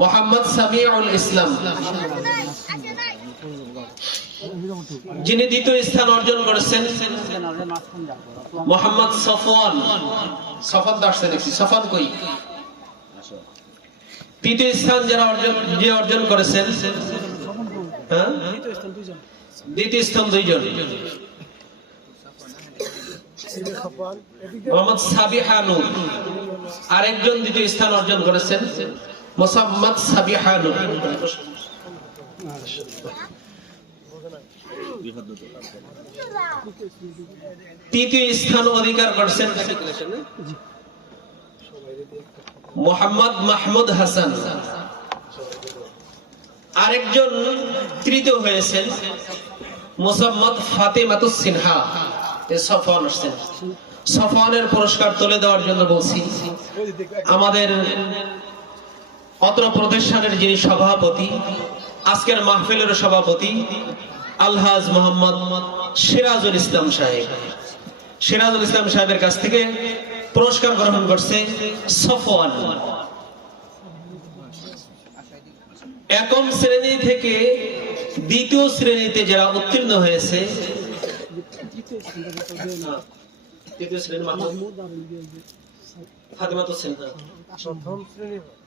মোহাম্মদ সামিউল ইসলাম। যিনি দ্বিতীয় স্থান অর্জন করেছেন, মোহাম্মদ সফওয়ান। সফান আসছে দেখছি। সফান কই? তৃতীয় স্থান যারা অর্জন যে অর্জন করেছেন হ্যাঁ? দ্বিতীয় স্থান দুইজন। মোহাম্মদ সাবিহা নূর। আরেকজন দ্বিতীয় স্থান অর্জন করেছেন মোসাম্মদ সাবিহা নূর তৃতীয় স্থান অধিকার করছেন মোহাম্মদ মাহমুদ হাসান। আরেকজন তৃতীয় হয়েছেন মোসাম্মদ ফাতেমাতুস সিনহা। সফওয়ান আসছেন পুরস্কার তুলে দেওয়ার জন্য বলছি, আমাদের অত্র প্রতিষ্ঠানের যিনি সভাপতি আজকের মাহফিলের সভাপতি আলহাজ মোহাম্মদ সিরাজুল ইসলাম সাহেব। সিরাজুল ইসলাম সাহেবের কাছ থেকে পুরস্কার গ্রহণ করছে সফওয়ান। একম শ্রেণি থেকে দ্বিতীয় শ্রেণীতে যারা উত্তীর্ণ হয়েছে দ্বিতীয় শ্রেণি মাহমুদ ফাতেমা তো সিনহা হ্যাঁ।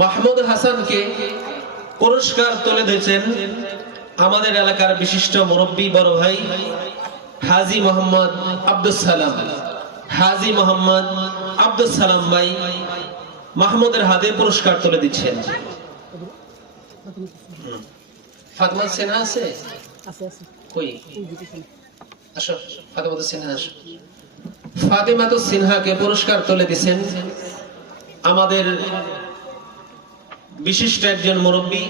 মাহমুদ হাসানকে পুরস্কার তুলে দিয়েছেন আমাদের এলাকার বিশিষ্ট মুরব্বী বড় ভাই হাজি মোহাম্মদ আব্দুল সালাম। হাজি মোহাম্মদ আব্দুল সালাম ভাই মাহমুদের হাতে পুরস্কার তুলে দিচ্ছেন। ফাতেমা সিনহা আছে। কই? সিনহা পুরস্কার তুলে আমাদের বিশিষ্ট একজন মুরব্বী।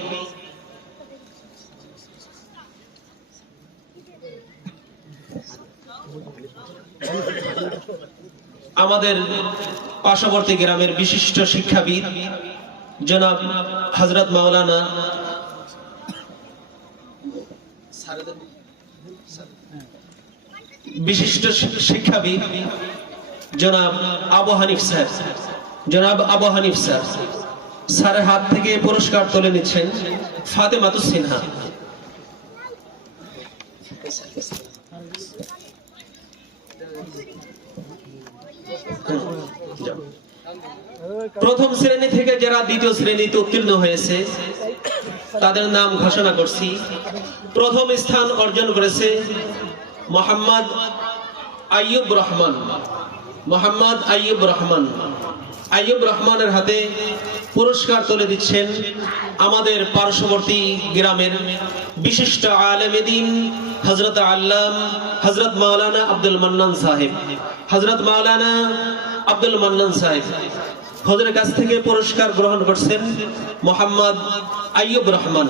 আমাদের পার্শ্ববর্তী গ্রামের বিশিষ্ট শিক্ষাবিদ জনাব হজরত মাওলানা বিশিষ্ট শিক্ষাবিদ জনাব আবু হানিফ স্যার। জনাব আবু হানিফ স্যার, স্যারের হাত থেকে পুরস্কার তুলে নিচ্ছেন ফাতেমাতু সিনহা। প্রথম শ্রেণি থেকে যারা দ্বিতীয় শ্রেণীতে উত্তীর্ণ হয়েছে, তাদের নাম ঘোষণা করছি। প্রথম স্থান অর্জন করেছে মোহাম্মদ আইয়ুব রহমান, মোহাম্মদ আইয়ুব রহমান। আইয়ুব রহমানের হাতে পুরস্কার তুলে দিচ্ছেন আমাদের পার্শ্ববর্তী গ্রামের বিশিষ্ট আলেমেদিন হজরত আল্লাম হজরত মাওলানা আব্দুল মান্নান সাহেব। হজরত মাওলানা আব্দুল মান্নান সাহেব হজরের কাছ থেকে পুরস্কার গ্রহণ করছেন মোহাম্মদ আইয়ুব রহমান।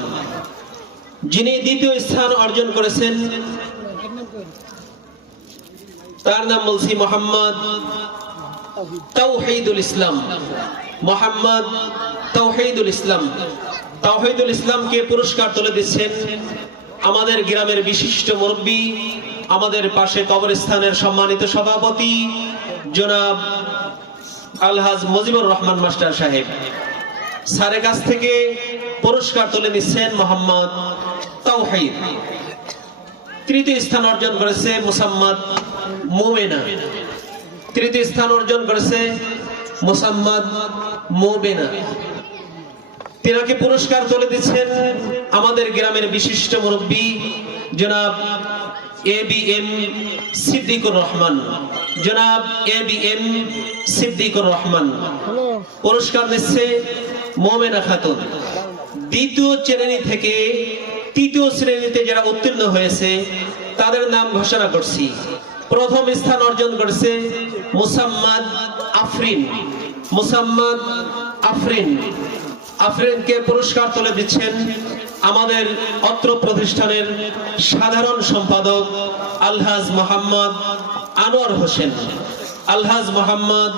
যিনি দ্বিতীয় স্থান অর্জন করেছেন তার নাম বলছি মোহাম্মদ তাওহিদুল ইসলাম। মোহাম্মদ তাওহিদুল ইসলাম। তাওহিদুল ইসলামকে পুরস্কার তুলে দিচ্ছেন আমাদের গ্রামের বিশিষ্ট মুরব্বী, আমাদের পাশে কবরস্থানের সম্মানিত সভাপতি, জনাব আলহাজ মুজিবুর রহমান মাস্টার সাহেব। স্যারের কাছ থেকে পুরস্কার তুলে নিচ্ছেন মোহাম্মদ তাওহিদ তৃতীয় স্থান অর্জন করেছে মুসাম্মদ মোমেনা। তৃতীয় স্থান অর্জন করেছে মুসাম্মদ মোবেনা তিনাকে পুরস্কার তুলে দিচ্ছেন আমাদের গ্রামের বিশিষ্ট মুরব্বী জনাব A B M Siddiqur Rahman. জনাব A B M Siddiqur Rahman. পুরস্কার দিচ্ছে মোমেনা খাতুন। দ্বিতীয় শ্রেণি থেকে তৃতীয় শ্রেণীতে যারা উত্তীর্ণ হয়েছে, তাদের নাম ঘোষণা করছি। প্রথম স্থান অর্জন করেছে মুসাম্মাদ আফরিন। মুসাম্মাদ আফরিন। আফরিনকে পুরস্কার তুলে দিচ্ছেন আমাদের অত্র প্রতিষ্ঠানের সাধারণ সম্পাদক আলহাজ মোহাম্মদ আনোয়ার হোসেন। আলহাজ মোহাম্মদ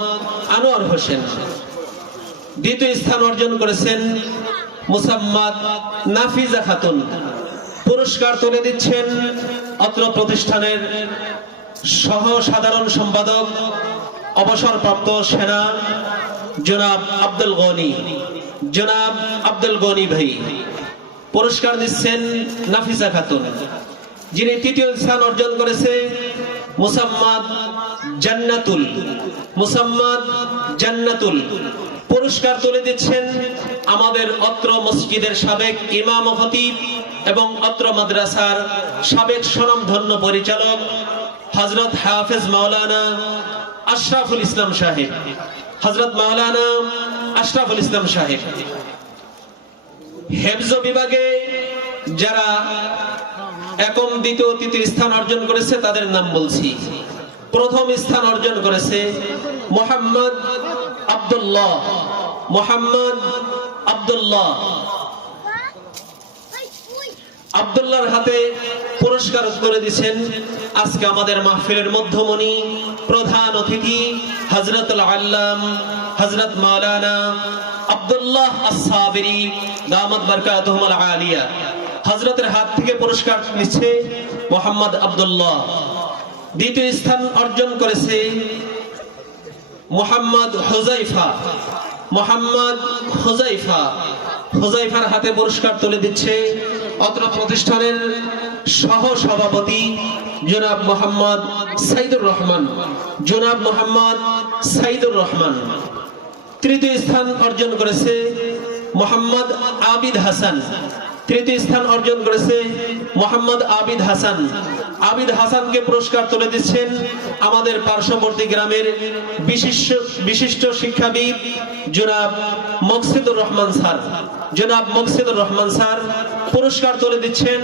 আনোয়ার হোসেন। দ্বিতীয় স্থান অর্জন করেছেন মুসাম্মাদ নাফিজা খাতুন পুরস্কার তুলে দিচ্ছেন অত্র প্রতিষ্ঠানের সহ সাধারণ সম্পাদক, অবসরপ্রাপ্ত সেনা জনাব আব্দুল গনি। জনাব আব্দুল গনি ভাই, পুরস্কার দিচ্ছেন নাফিসা খাতুন। যিনি তৃতীয় স্থান অর্জন করেছে মুসাম্মাদ জান্নাতুল। মুসাম্মাদ জান্নাতুল পুরস্কার তুলে দিচ্ছেন আমাদের অত্র মসজিদের সাবেক ইমাম ও খতিব এবং অত্র মাদ্রাসার সাবেক স্বনামধন্য পরিচালক হজরত হাফেজ মাওলানা আশরাফুল ইসলাম সাহেব। হজরত মাওলানা আশরাফুল ইসলাম সাহেব। হেফজ বিভাগে যারা একম দ্বিতীয় তৃতীয় স্থান অর্জন করেছে, তাদের নাম বলছি। প্রথম স্থান অর্জন করেছে মোহাম্মদ আব্দুল্লাহ। মোহাম্মদ আব্দুল্লাহ। আব্দুল্লাহর হাতে পুরস্কার করে দিচ্ছেন আজকে আমাদের মাহফিলের মধ্যমণি প্রধান অতিথি হজরতুল আল্লাম হজরত মাওলানা আব্দুল্লাহ আসাবিরি দামাত বরকাতুহুল আলিয়া। হজরতের হাত থেকে পুরস্কার নিচ্ছে মোহাম্মদ আব্দুল্লাহ। দ্বিতীয় স্থান অর্জন করেছে মোহাম্মদ হুজাইফা মোহাম্মদ হুজাইফা হুজাইফার হাতে পুরস্কার তুলে দিচ্ছে অত্র প্রতিষ্ঠানের সহ সভাপতি জনাব মোহাম্মদ সাইদুর রহমান। জনাব মোহাম্মদ সাইদুর রহমান। তৃতীয় স্থান অর্জন করেছে মোহাম্মদ আবিদ হাসান। তৃতীয় স্থান অর্জন করেছে মোহাম্মদ আবিদ হাসান। আবিদ হাসানকে পুরস্কার তুলে দিচ্ছেন আমাদের পার্শ্ববর্তী গ্রামের বিশিষ্ট বিশিষ্ট শিক্ষাবিদ জনাব মকসিদুর রহমান স্যার। জনাব মকসিদুর রহমান স্যার পুরস্কার তুলে দিচ্ছেন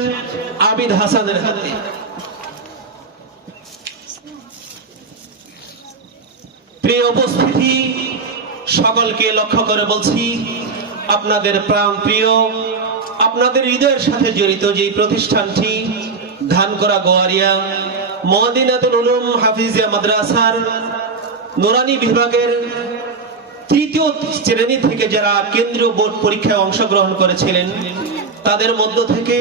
আবিদ হাসানের হাতে। প্রিয় উপস্থিতি, সকলকে লক্ষ্য করে বলছি, আপনাদের প্রাণ প্রিয়, আপনাদের হৃদয়ের সাথে জড়িত যে প্রতিষ্ঠানটি ধানকরা গোয়ারিয়া মদিনাতুল উলুম হাফিজিয়া মাদ্রাসার নোরানি বিভাগের তৃতীয় শ্রেণি থেকে যারা কেন্দ্রীয় বোর্ড পরীক্ষায় অংশগ্রহণ করেছিলেন, তাদের মধ্য থেকে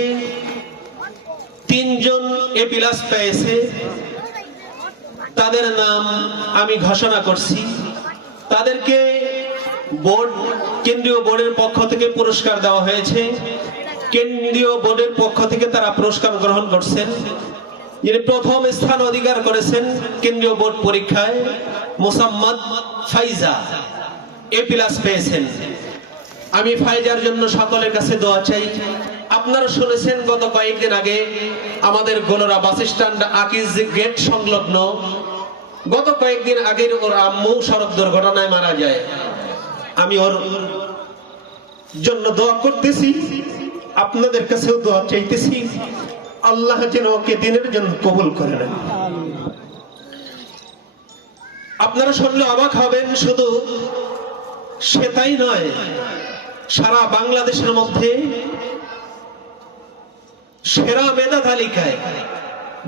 তিনজন এ প্লাস পেয়েছে। তাদের নাম আমি ঘোষণা করছি। তাদেরকে বোর্ড, কেন্দ্রীয় বোর্ডের পক্ষ থেকে পুরস্কার দেওয়া হয়েছে। কেন্দ্রীয় বোর্ডের পক্ষ থেকে তারা পুরস্কার গ্রহণ করছেন। যিনি প্রথম স্থান অধিকার করেছেন কেন্দ্রীয় বোর্ড পরীক্ষায় মোসাম্মদ ফাইজা। এ প্লাস পেয়েছেন। আমি ফাইজার জন্য সকলের কাছে দোয়া চাই। আপনারা শুনেছেন, গত কয়েকদিন আগে আমাদের Golra bus stand Akij gate সংলগ্ন। গত কয়েকদিন আগের ওর আম্মু সড়ক দুর্ঘটনায় মারা যায়। আমি ওর জন্য দোয়া করতেছি। আপনাদের কাছেও দোয়া চাইতেছি, আল্লাহ যেন ওকে দিনের জন্য কবুল করে নেন। আপনারা শুনলে অবাক হবেন, শুধু সে তাই নয়, সারা বাংলাদেশের মধ্যে সেরা মেধা তালিকায়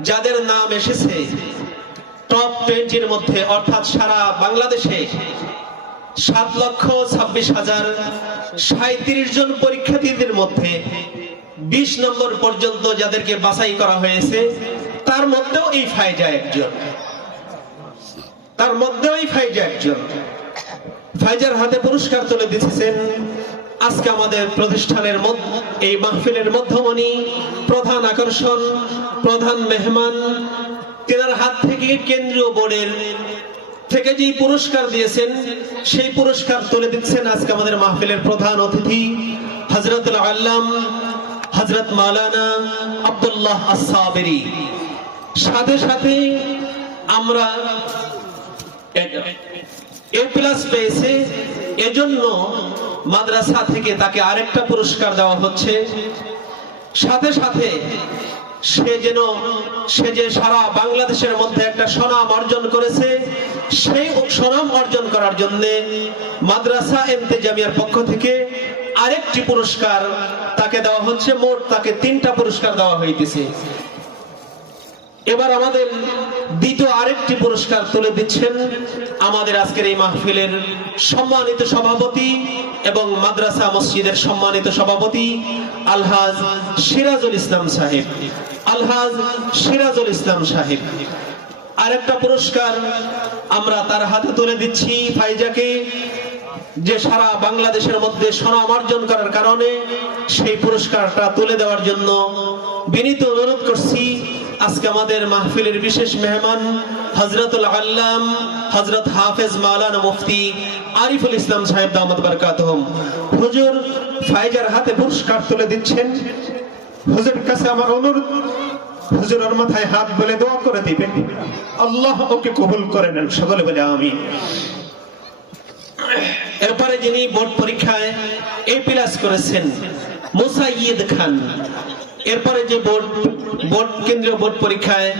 যাদের নাম এসেছে টপ টোয়েন্টির মধ্যে, অর্থাৎ সারা বাংলাদেশে সাত লক্ষ ছাব্বিশ হাজার সাঁত্রিশ জন পরীক্ষার্থীদের মধ্যে বিশ নম্বর পর্যন্ত যাদেরকে বাছাই করা হয়েছে, তার মধ্যেও এই ফায়জা একজন। তার মধ্যেও এই ফায়জা একজন। ফাইজার হাতে পুরস্কার তুলে দিতেছেন। আজকে আমাদের প্রতিষ্ঠানের এই মাহফিলের মধ্যমণি, প্রধান আকর্ষণ, প্রধান মেহমান, তেনার হাত থেকে কেন্দ্রীয় বোর্ডের থেকে যে পুরস্কার দিয়েছেন, সেই পুরস্কার তুলে দিচ্ছেন আজকে আমাদের মাহফিলের প্রধান অতিথি হজরতুল আল্লাম হজরত মালানা আবদুল্লাহ আসাবেরি সাথে সাথে আমরা এ প্লাস পেয়েছে, এজন্য মাদ্রাসা থেকে তাকে আরেকটা পুরস্কার দেওয়া হচ্ছে। সাথে সাথে সে যেন, সে যে সারা বাংলাদেশের মধ্যে একটা সুনাম অর্জন করেছে, সেই সুনাম অর্জন করার জন্য মাদ্রাসা এমতেজামিয়ার পক্ষ থেকে আরেকটি পুরস্কার তাকে দেওয়া হচ্ছে। মোট তাকে তিনটা পুরস্কার দেওয়া হইতেছে। এবার আমাদের দ্বিতীয় আরেকটি পুরস্কার তুলে দিচ্ছেন আমাদের আজকের এই মাহফিলের সম্মানিত সভাপতি এবং মাদ্রাসা মসজিদের সম্মানিত সভাপতি আলহাজ সিরাজুল ইসলাম সাহেব। আলহাজ সিরাজুল ইসলাম সাহেব। আরেকটা পুরস্কার আমরা তার হাতে তুলে দিচ্ছি ফাইজাকে, যে সারা বাংলাদেশের মধ্যে সুনাম অর্জন করার কারণে সেই পুরস্কারটা তুলে দেওয়ার জন্য বিনীত অনুরোধ করছি। আজকে আমাদের মাহফিলের বিশেষ মেহমান হজরতুল আল্লাম হজরত হাফেজ মাওলানা মুফতি আরিফুল ইসলাম সাহেব দামদ বারকাতহম। হুজুর ফাইজার হাতে পুরস্কার তুলে দিচ্ছেন। হুজুরের কাছে আমার অনুরোধ হুজুর ওর মাথায় হাত বলে দোয়া করে দিবেন। আল্লাহ ওকে কবুল করে নেন, সকলে বলে আমি এরপরে যিনি বোর্ড পরীক্ষায় এ প্লাস করেছেন মুসাইয়দ খান। এরপরে যে বোর্ড বোর্ড, কেন্দ্রীয় বোর্ড পরীক্ষায়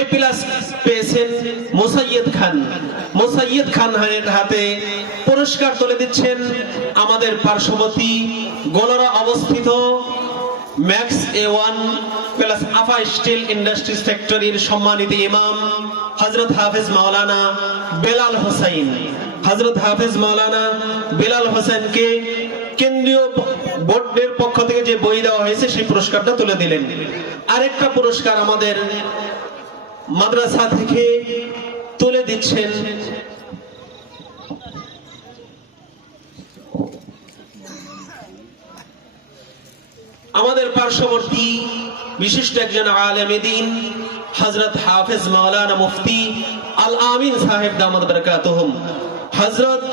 এ প্লাস পেয়েছেন মুসাইয়দ খান। মুসাইয়দ খান হাতে পুরস্কার তুলে দিচ্ছেন আমাদের পার্শ্ববর্তী গোলরা অবস্থিত max A one plus Afa steel industries ফ্যাক্টরির সম্মানিত ইমাম হজরত হাফেজ মাওলানা বেলাল হোসাইন হজরত হাফেজ মাওলানা বেলাল হোসেনকে কেন্দ্রীয় বোর্ডের পক্ষ থেকে যে বই দেওয়া হয়েছে, সেই পুরস্কারটা তুলে দিলেন। আরেকটা পুরস্কার আমাদের মাদ্রাসা থেকে তুলে দিচ্ছেন। আমাদের পার্শ্ববর্তী বিশিষ্ট একজন আলেম দিন হজরত হাফেজ মাওলানা মুফতি আল আমিন সাহেব দামদ বরকাতহুম। হজরত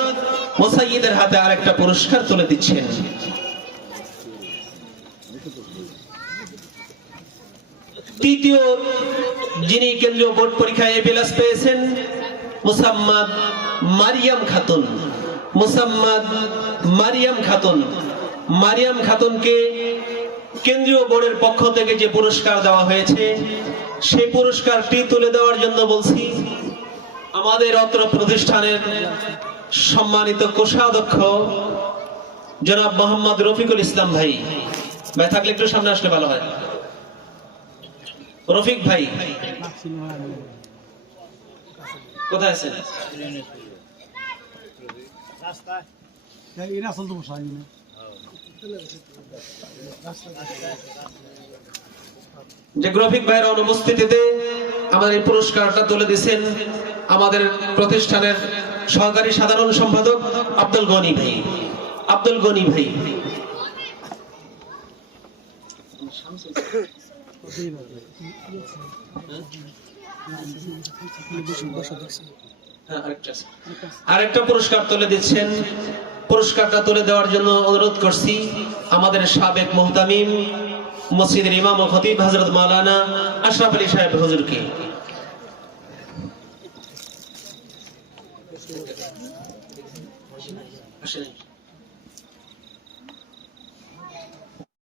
মোসাইয়দের হাতে আরেকটা পুরস্কার তুলে দিচ্ছেন। তৃতীয় যিনি কেন্দ্রীয় বোর্ড পরীক্ষায় এবিএলএস পেয়েছেন, মুসাম্মাদ মারিয়াম খাতুন। মুসাম্মাদ মারিয়াম খাতুন। মারিয়াম খাতুনকে কেন্দ্রীয় বোর্ডের পক্ষ থেকে যে পুরস্কার দেওয়া হয়েছে, সেই পুরস্কারটি তুলে দেওয়ার জন্য বলছি, আমাদের অত্র প্রতিষ্ঠানের সম্মানিত কোষাধ্যক্ষ জনাব মোহাম্মদ রফিকুল ইসলাম ভাই। ভাই, থাকলে একটু সামনে আসলে ভালো হয়। রফিক ভাই। কোথায় আছেন? আমাদের প্রতিষ্ঠানের সহকারী সাধারণ সম্পাদক আব্দুল গনি ভাই। আব্দুল গনি ভাই। হ্যাঁ, আরেকটা পুরস্কার তুলে দিচ্ছেন। পুরস্কারটা তুলে দেওয়ার জন্য অনুরোধ করছি আমাদের সাবেক মোহতামিম মসজিদের ইমাম ও খতিব হজরত মালানা আশরাফ আলী সাহেব হুজুরকে।